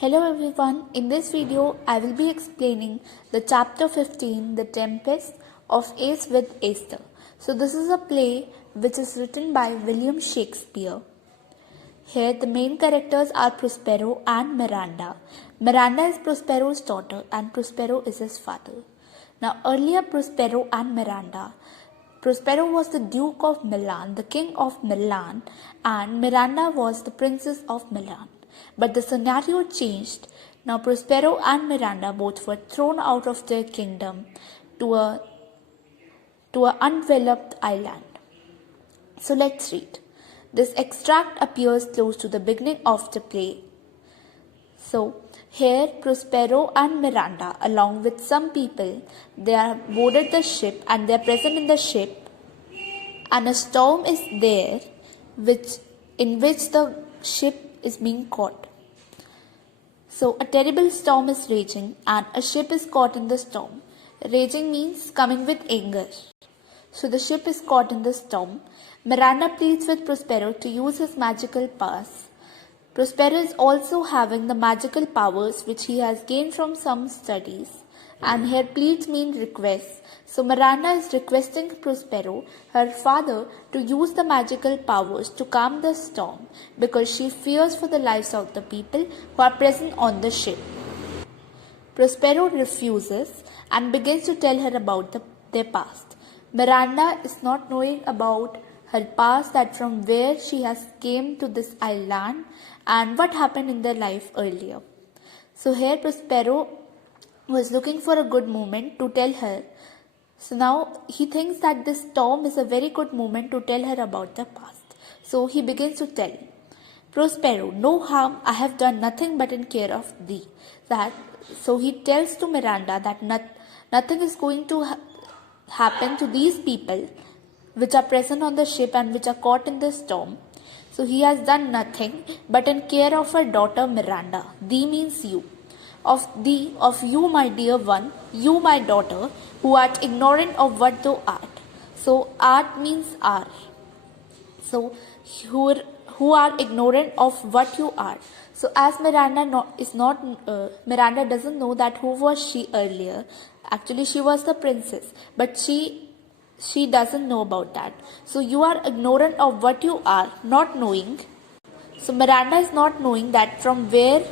Hello everyone, in this video I will be explaining the chapter 15, The Tempest of Ace with Aster. So this is a play which is written by William Shakespeare. Here the main characters are Prospero and Miranda. Miranda is Prospero's daughter and Prospero is his father. Now earlier Prospero and Miranda. Prospero was the Duke of Milan, the King of Milan, and Miranda was the Princess of Milan. But the scenario changed. Now Prospero and Miranda both were thrown out of their kingdom to a undeveloped island. So let's read. This extract appears close to the beginning of the play. So here Prospero and Miranda, along with some people, they are boarded the ship and they are present in the ship, and a storm is there in which the ship is being caught. So a terrible storm is raging and a ship is caught in the storm. Raging means coming with anger. So the ship is caught in the storm. Miranda pleads with Prospero to use his magical powers. Prospero is also having the magical powers which he has gained from some studies. And here pleads mean requests. So Miranda is requesting Prospero, her father, to use the magical powers to calm the storm because she fears for the lives of the people who are present on the ship. Prospero refuses and begins to tell her about their past. Miranda is not knowing about her past, that from where she has came to this island and what happened in their life earlier. So here Prospero was looking for a good moment to tell her. So now he thinks that this storm is a very good moment to tell her about the past. So he begins to tell. Prospero, no harm, I have done nothing but in care of thee. So he tells to Miranda that nothing is going to happen to these people which are present on the ship and which are caught in the storm. So he has done nothing but in care of her daughter Miranda. Thee means you. Of you, my dear one, you, my daughter, who art ignorant of what thou art. So art means are. So who are ignorant of what you are. So as Miranda doesn't know that who was she earlier. Actually, she was the princess, but she doesn't know about that. So you are ignorant of what you are, not knowing. So Miranda is not knowing that from where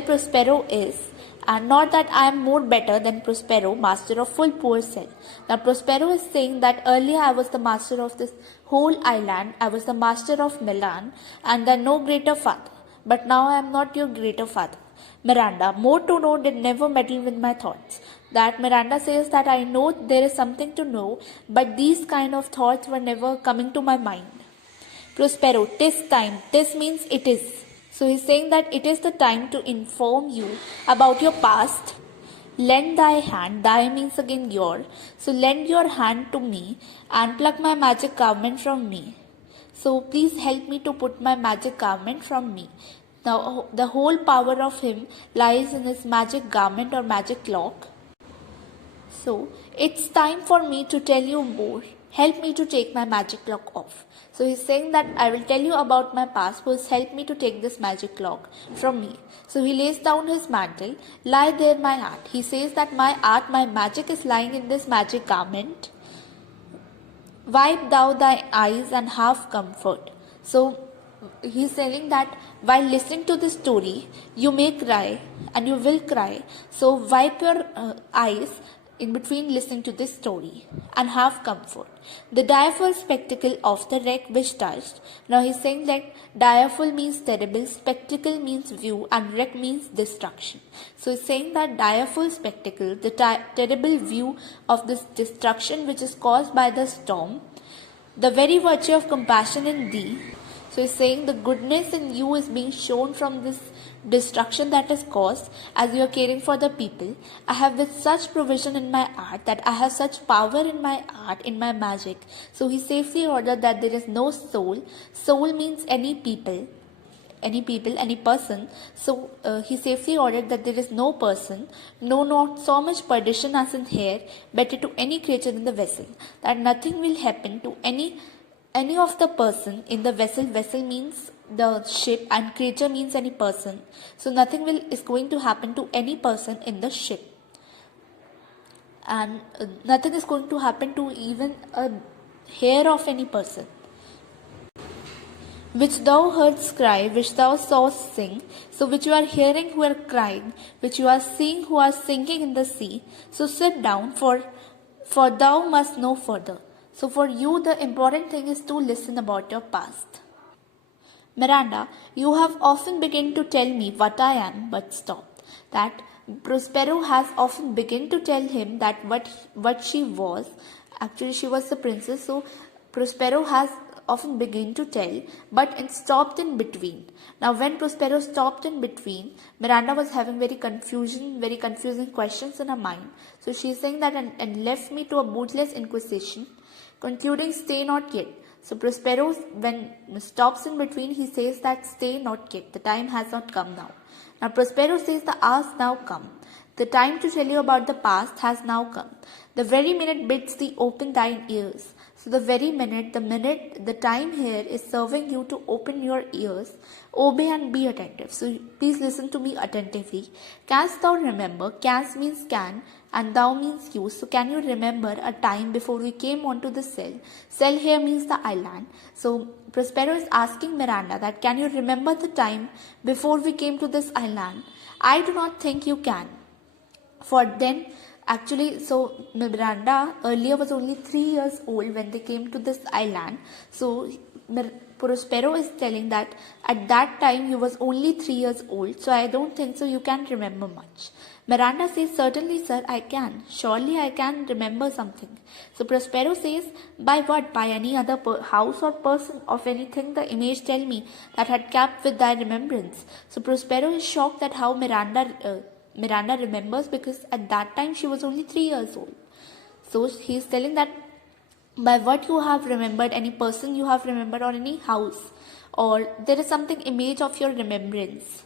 Prospero is, and not that I am more better than Prospero, master of full poor self. Now Prospero is saying that earlier I was the master of this whole island, I was the master of Milan, and then no greater father. But now I am not your greater father. Miranda, more to know did never meddle with my thoughts. That Miranda says that I know there is something to know, but these kind of thoughts were never coming to my mind. Prospero, 'tis time. 'Tis means it is. So he's saying that it is the time to inform you about your past. Lend thy hand. Thy means again your. So lend your hand to me and pluck my magic garment from me. So please help me to put my magic garment from me. Now the whole power of him lies in his magic garment or magic cloak. So it's time for me to tell you more. Help me to take my magic cloak off. So he's saying that I will tell you about my past, who has helped me to take this magic cloak from me. So he lays down his mantle. Lie there my art. He says that my art, my magic is lying in this magic garment. Wipe thou thy eyes and have comfort. So he's saying that while listening to this story, you may cry and you will cry. So wipe your eyes in between listening to this story and have comfort. The direful spectacle of the wreck which touched. Now he's saying that direful means terrible, spectacle means view, and wreck means destruction. So he's saying that direful spectacle, the terrible view of this destruction which is caused by the storm, the very virtue of compassion in thee. So he's saying the goodness in you is being shown from this destruction that is caused as you are caring for the people. I have with such provision in my art, that I have such power in my art, in my magic. So he safely ordered that there is no soul. Soul means any people, any person. So he safely ordered that there is no person, no, not so much perdition as in here, better to any creature in the vessel, that nothing will happen to any any of the person in the vessel. Vessel means the ship and creature means any person. So nothing is going to happen to any person in the ship. And nothing is going to happen to even a hair of any person. Which thou heardst cry, which thou sawest sing, so which you are hearing who are crying, which you are seeing who are sinking in the sea. So sit down, for thou must know further. So for you, the important thing is to listen about your past. Miranda, you have often begun to tell me what I am, but stop. That Prospero has often begun to tell him that what she was. Actually, she was the princess. So Prospero has often begun to tell, but it stopped in between. Now, when Prospero stopped in between, Miranda was having very confusing questions in her mind. So she is saying that and left me to a bootless inquisition, concluding, stay not yet. So Prospero, when stops in between, he says that stay not yet. The time has not come now. Now Prospero says the hour's now come. The time to tell you about the past has now come. The very minute bids thee open thine ears. So the very minute, the time here is serving you to open your ears, obey and be attentive. So please listen to me attentively. Canst thou remember? Canst means can and thou means you. So can you remember a time before we came onto the cell? Cell here means the island. So Prospero is asking Miranda that can you remember the time before we came to this island? I do not think you can. For then, actually, so Miranda earlier was only 3 years old when they came to this island. So Prospero is telling that at that time you was only 3 years old. So I don't think so you can remember much. Miranda says, certainly sir, I can. Surely I can remember something. So Prospero says, by what? By any other house or person of anything the image tell me that had kept with thy remembrance. So Prospero is shocked at how Miranda remembers, because at that time she was only 3 years old. So he is telling that by what you have remembered, any person you have remembered or any house, or there is something image of your remembrance.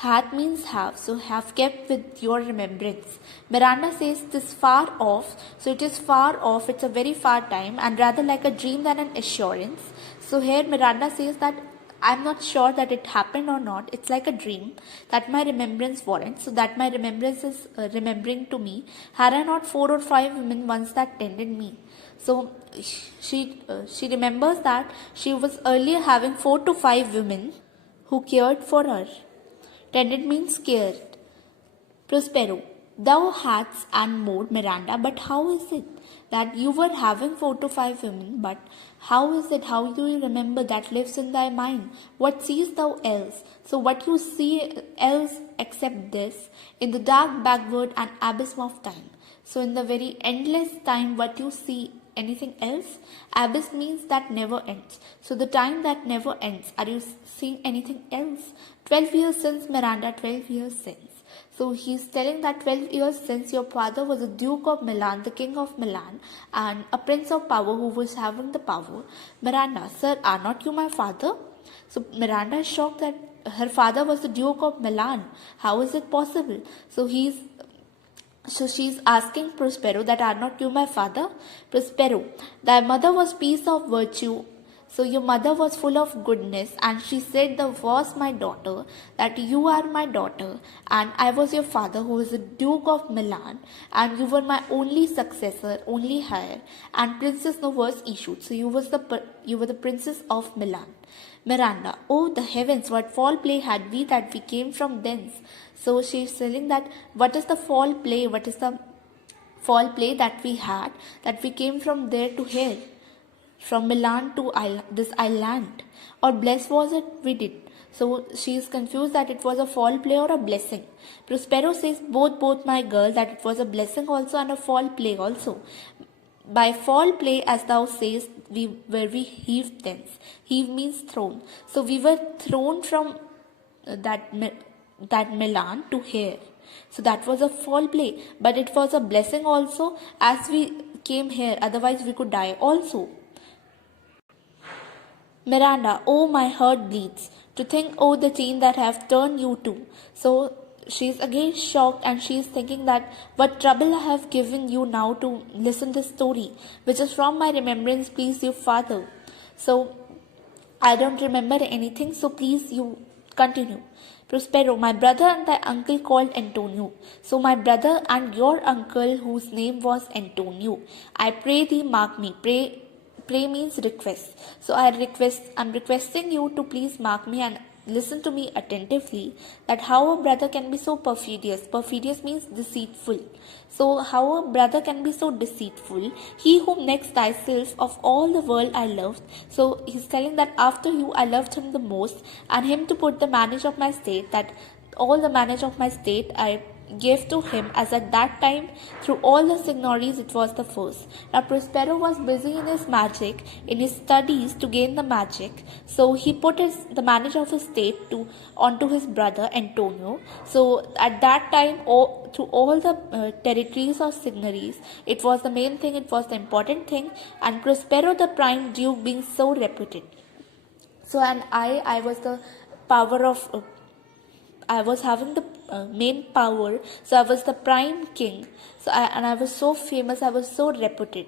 Had means have, so have kept with your remembrance. Miranda says this far off, so it is far off, it's a very far time and rather like a dream than an assurance. So here Miranda says that I'm not sure that it happened or not. It's like a dream that my remembrance warrants. So that my remembrance is remembering to me. Had I not 4 or 5 women once that tended me. So she remembers that she was earlier having 4 to 5 women who cared for her. Tended means cared. Prospero, thou hadst and more, Miranda, but how is it that you were having 4 to 5 women, but how is it, how do you remember that lives in thy mind? What seest thou else? So what you see else except this, in the dark backward and abyss of time. So in the very endless time, what you see, anything else? Abyss means that never ends. So the time that never ends, are you seeing anything else? 12 years since, Miranda, 12 years since. So he's telling that 12 years since your father was a Duke of Milan, the King of Milan, and a Prince of Power who was having the power. Miranda, sir, are not you my father? So Miranda is shocked that her father was the Duke of Milan. How is it possible? So she's asking Prospero that are not you my father? Prospero, thy mother was piece of virtue. So your mother was full of goodness, and she said thou was my daughter, that you are my daughter, and I was your father who was the Duke of Milan, and you were my only successor, only heir, and princess no was issued. So you were the princess of Milan. Miranda, oh the heavens, what foul play had we that we came from thence. So she is telling that what is the foul play, what is the foul play that we had, that we came from there to here. From Milan to this island, or bless was it we did. So she is confused that it was a foul play or a blessing. Prospero says both my girl, that it was a blessing also and a foul play also. By foul play, as thou sayest, we heaved thence. Heave means thrown. So we were thrown from that Milan to here. So that was a foul play, but it was a blessing also, as we came here. Otherwise we could die also. Miranda, oh my heart bleeds, to think, oh the chain that have turned you to. So she is again shocked, and she is thinking that what trouble I have given you now to listen this story, which is from my remembrance, please you father. So I don't remember anything, so please you continue. Prospero, my brother and thy uncle called Antonio. So my brother and your uncle, whose name was Antonio, I pray thee mark me. Pray means request. So I'm requesting you to please mark me and listen to me attentively, that how a brother can be so perfidious. Perfidious means deceitful. So how a brother can be so deceitful? He whom next thyself of all the world I loved. So he's telling that after you I loved him the most, and him to put the manage of my state, that all the manage of my state I gave to him, as at that time through all the signories it was the first. Now Prospero was busy in his magic, in his studies to gain the magic, so he put the manage of his state onto his brother Antonio. So at that time, through all the territories or signories, it was the main thing, it was the important thing, and Prospero the prime duke being so reputed. So and I was the power of I was having the main power, so I was the prime king. So I was so famous, I was so reputed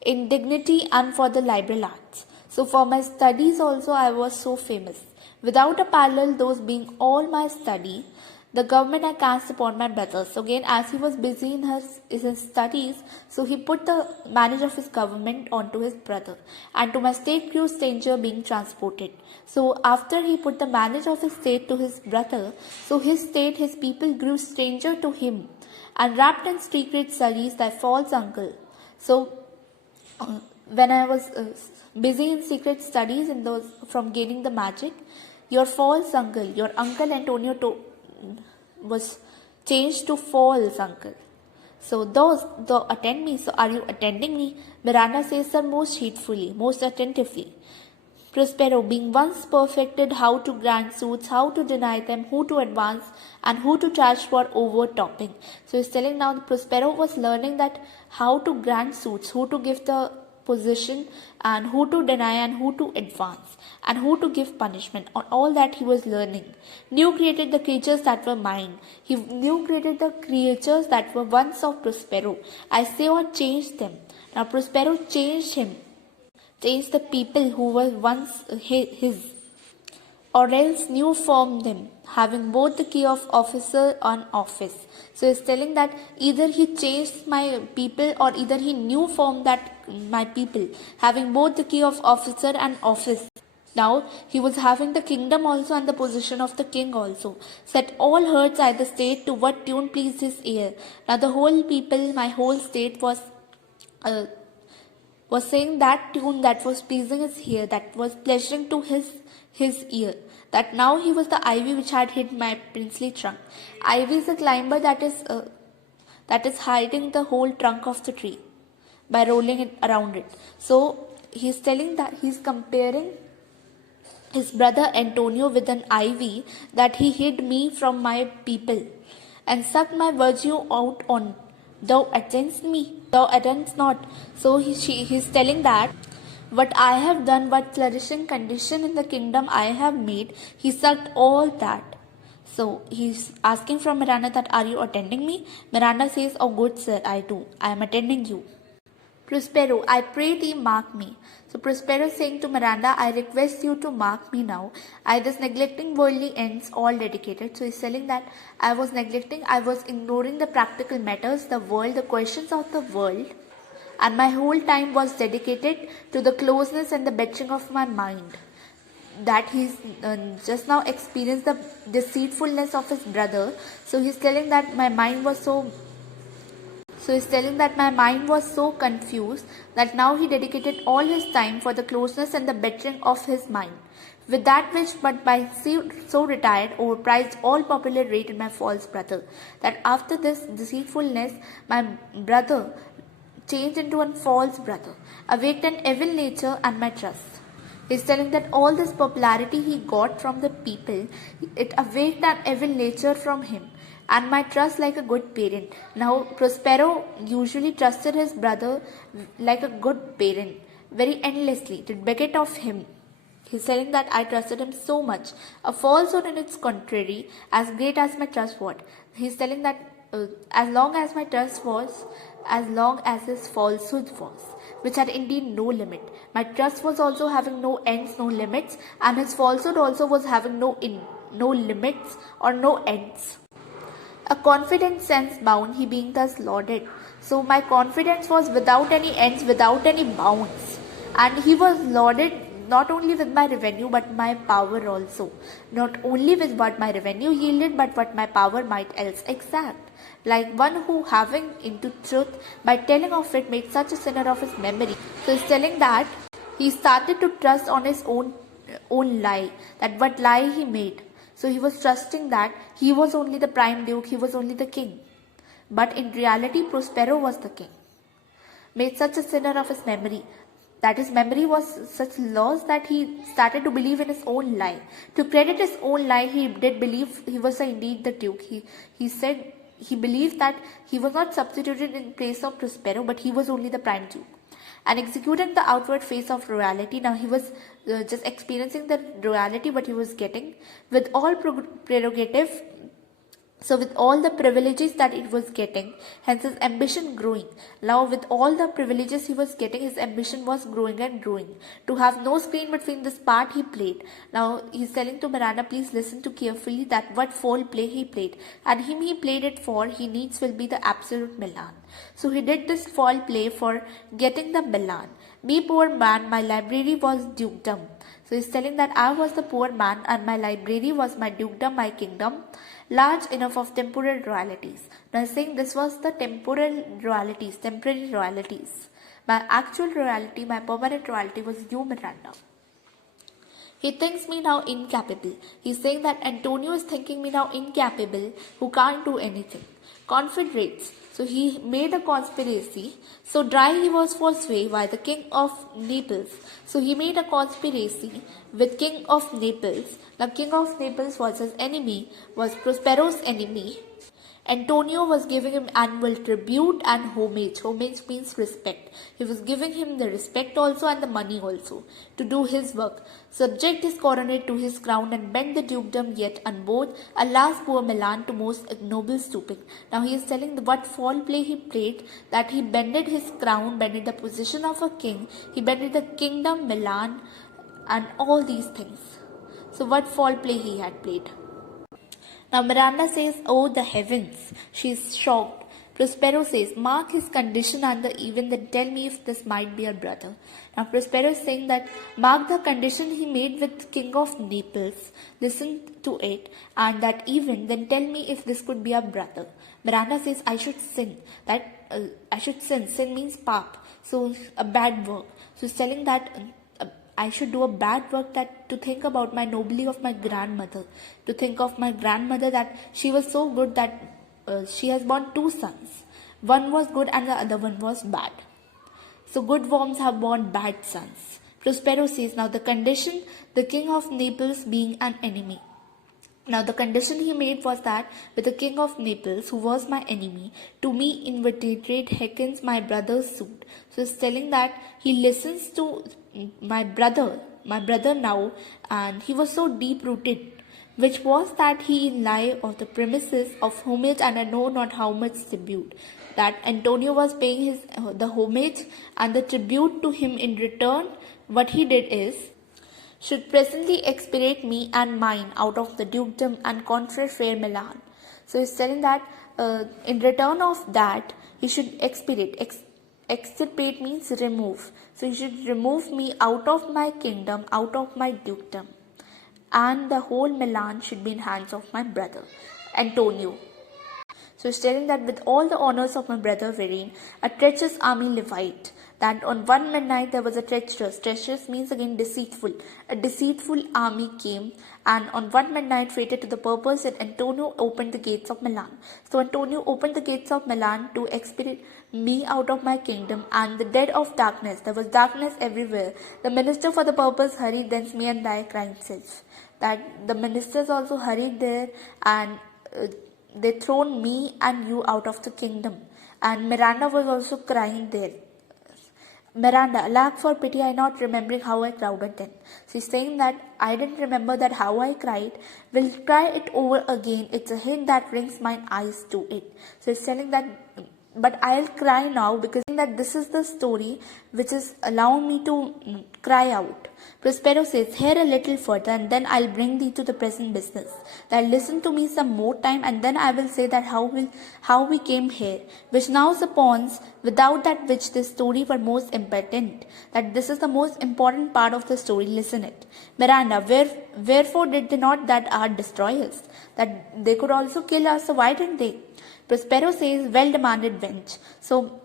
in dignity and for the liberal arts. So for my studies also I was so famous. Without a parallel, those being all my study, the government I cast upon my brother. So again, as he was busy in his studies, so he put the manage of his government onto his brother, and to my state grew stranger being transported. So after he put the manage of his state to his brother, so his state, his people grew stranger to him, and wrapped in secret studies thy false uncle. So when I was busy in secret studies in those from gaining the magic, your false uncle, your uncle Antonio was changed to false uncle. So those attend me. So are you attending me? Miranda says, sir, most heedfully, most attentively. Prospero, being once perfected how to grant suits, how to deny them, who to advance, and who to charge for overtopping. So he's telling now that Prospero was learning that how to grant suits, who to give the position, and who to deny and who to advance, and who to give punishment. On all that he was learning. New created the creatures that were mine. He new created the creatures that were once of Prospero. I say or changed them. Now Prospero changed him. Changed the people who were once his, or else new formed them, having both the key of officer and office. So he's telling that either he changed my people, or either he new formed that my people, having both the key of officer and office. Now he was having the kingdom also and the position of the king also. Set all herds I the state to what tune pleased his ear. Now the whole people, my whole state was saying that tune that was pleasing his ear, that was pleasuring to his ear. That now he was the ivy which had hid my princely trunk. Ivy is a climber that is hiding the whole trunk of the tree by rolling it around it. So he's telling that he's comparing his brother Antonio with an ivy, that he hid me from my people and sucked my virtue out on. Thou attendest me, thou attendest not. So he's telling that what I have done, what flourishing condition in the kingdom I have made, he sucked all that. So he's asking from Miranda that are you attending me? Miranda says, oh good sir, I do. I am attending you. Prospero, I pray thee mark me. So Prospero saying to Miranda, I request you to mark me now. I was neglecting worldly ends, all dedicated. So he's telling that I was ignoring the practical matters, the world, the questions of the world, and my whole time was dedicated to the closeness and the bettering of my mind. That he's just now experienced the deceitfulness of his brother. So he's telling that my mind was so confused that now he dedicated all his time for the closeness and the bettering of his mind. With that which but by so retired, overprized all popular rated my false brother. That after this deceitfulness, my brother changed into a false brother, awaked an evil nature and my trust. He's telling that all this popularity he got from the people, it awaked an evil nature from him, and my trust like a good parent. Now Prospero usually trusted his brother like a good parent, very endlessly, did beget of him. He's telling that I trusted him so much. A falsehood in its contrary, as great as my trust was. He's telling that as long as my trust was, as long as his falsehood was, which had indeed no limit. My trust was also having no ends, no limits, and his falsehood also was having no limits or no ends. A confident sense bound, he being thus lauded. So my confidence was without any ends, without any bounds. And he was lauded not only with my revenue but my power also. Not only with what my revenue yielded but what my power might else exact. Like one who having into truth by telling of it made such a sinner of his memory. So he's telling that he started to trust on his own lie, that what lie he made. So he was trusting that he was only the prime duke, he was only the king. But in reality, Prospero was the king. Made such a sinner of his memory, that his memory was such lost that he started to believe in his own lie. To credit his own lie, he did believe he was indeed the duke. He said he believed that he was not substituted in place of Prospero, but he was only the prime duke. And executing the outward face of royalty. Now he was just experiencing the royalty what he was getting with all prerogative. So with all the privileges that it was getting, hence his ambition growing. Now with all the privileges he was getting, his ambition was growing and growing. To have no screen between this part he played. Now he's telling to Miranda, please listen to carefully that what foul play he played. And him he played it for, he needs will be the absolute Milan. So he did this foul play for getting the Milan. Me poor man, my library was dukedom. So he's telling that I was the poor man and my library was my dukedom, my kingdom, large enough of temporal royalties. Now he's saying this was the temporary royalties. My actual royalty, my permanent royalty was you, Miranda. He thinks me now incapable. He's saying that Antonio is thinking me now incapable, who can't do anything. Confederates. So he made a conspiracy. So dry he was for sway by the king of Naples. So he made a conspiracy with king of Naples. The king of Naples was his enemy, was Prospero's enemy. Antonio was giving him annual tribute and homage. Homage means respect. He was giving him the respect also and the money also to do his work. Subject his coronet to his crown and bend the dukedom yet unbowed. Alas, poor Milan, to most ignoble stooping. Now he is telling what foul play he played, that he bended his crown, bended the position of a king, he bended the kingdom Milan and all these things. So what foul play he had played. Now Miranda says, oh the heavens. She is shocked. Prospero says, mark his condition and the even, then tell me if this might be a brother. Now Prospero is saying that mark the condition he made with king of Naples. Listen to it and that even, then tell me if this could be a brother. Miranda says, I should sin. Sin means pap. So a bad work. So he's telling that I should do a bad work, that to think about my nobility of my grandmother, to think of my grandmother that she was so good that she has born two sons. One was good and the other one was bad. So good worms have born bad sons. Prospero says, now the condition, the king of Naples being an enemy. Now the condition he made was that with the king of Naples, who was my enemy, to me invertebrate heckens my brother's suit. So he's telling that he listens to my brother now, and he was so deep rooted, which was that he in lie of the premises of homage and I know not how much tribute. That Antonio was paying the homage and the tribute to him in return. What he did is, should presently expiate me and mine out of the dukedom and contrary fair Milan. So he's telling that in return of that, he should expiate. Extirpate means remove. So he should remove me out of my kingdom, out of my dukedom. And the whole Milan should be in hands of my brother, Antonio. So he's telling that with all the honors of my brother Verine, a treacherous army levied. That on one midnight there was a treacherous means again deceitful. A deceitful army came, and on one midnight fated to the purpose that Antonio opened the gates of Milan. So Antonio opened the gates of Milan to expedite me out of my kingdom and the dead of darkness. There was darkness everywhere. The minister for the purpose hurried thence me and thy crying self. That the ministers also hurried there and they thrown me and you out of the kingdom. And Miranda was also crying there. Miranda, alack for pity, I not remembering how I cried then. She's saying that I didn't remember that how I cried. Will try it over again. It's a hint that brings my eyes to it. So it's telling that, but I'll cry now because that this is the story which is allowing me to cry out. Prospero says, here a little further and then I'll bring thee to the present business. That listen to me some more time and then I will say that how we came here, which now supposes without that which this story were most important. That this is the most important part of the story, listen it. Miranda, wherefore did they not that art destroy us? That they could also kill us, so why didn't they? Prospero says, well demanded wench. So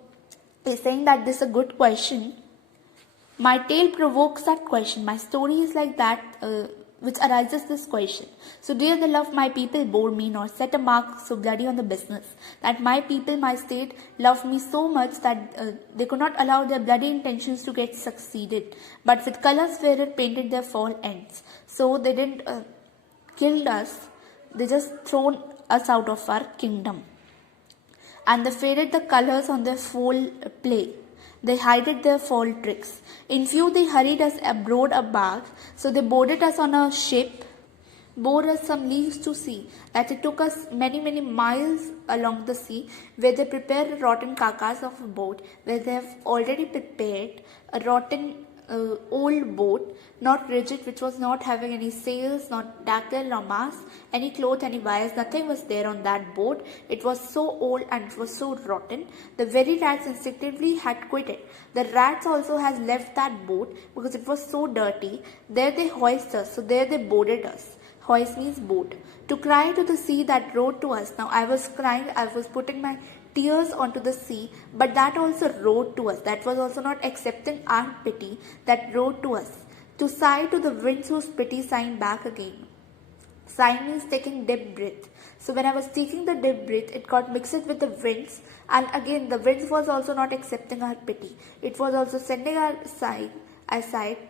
he's saying that this is a good question. My tale provokes that question. My story is like that, which arises this question. So dear the love my people bore me, nor set a mark so bloody on the business, that my people, my state, loved me so much that they could not allow their bloody intentions to get succeeded, but with colors fairer painted their fall ends. So they didn't kill us, they just thrown us out of our kingdom. And they faded the colors on their foul play. They hided their foul tricks. In few they hurried us abroad a bark, so they boarded us on a ship, bore us some leagues to sea, that it took us many miles along the sea, where they prepared a rotten carcass of a boat, where they have already prepared a rotten old boat, not rigid, which was not having any sails, not tackle, nor mast, any cloth, any wires, nothing was there on that boat. It was so old and it was so rotten. The very rats instinctively had quit it. The rats also has left that boat because it was so dirty. There they hoist us, so there they boarded us. Hoist means boat. To cry to the sea that rode to us. Now I was crying, I was putting my tears onto the sea, but that also rode to us. That was also not accepting our pity, that rode to us. To sigh to the winds whose pity sighing back again. Sigh means taking deep breath. So when I was taking the deep breath, it got mixed with the winds, and again the winds was also not accepting our pity. It was also sending our sigh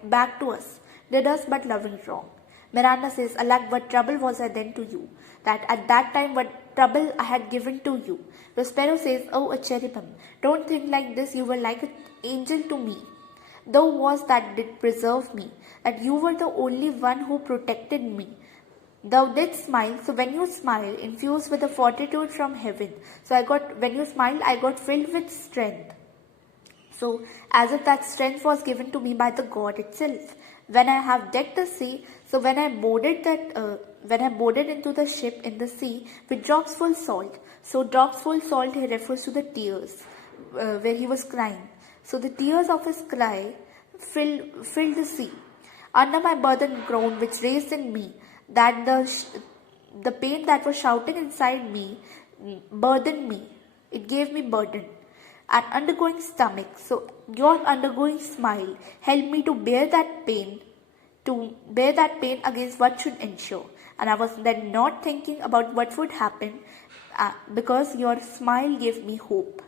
back to us. Did us but loving wrong. Miranda says, alack, what trouble was I then to you? That at that time what trouble I had given to you. Prospero says, oh, a cherubim, don't think like this, you were like an angel to me. Thou was that did preserve me, that you were the only one who protected me. Thou didst smile, so when you smile, infused with a fortitude from heaven. So when you smiled, I got filled with strength. So as if that strength was given to me by the God itself. When I have decked the sea, so when I boarded into the ship in the sea with drops full salt. So drops full salt here refers to the tears where he was crying. So the tears of his cry filled the sea. Under my burden groan which raised in me, that the pain that was shouting inside me burdened me. It gave me burden. An undergoing stomach, so your undergoing smile helped me to bear that pain against what should ensure. And I was then not thinking about what would happen because your smile gave me hope.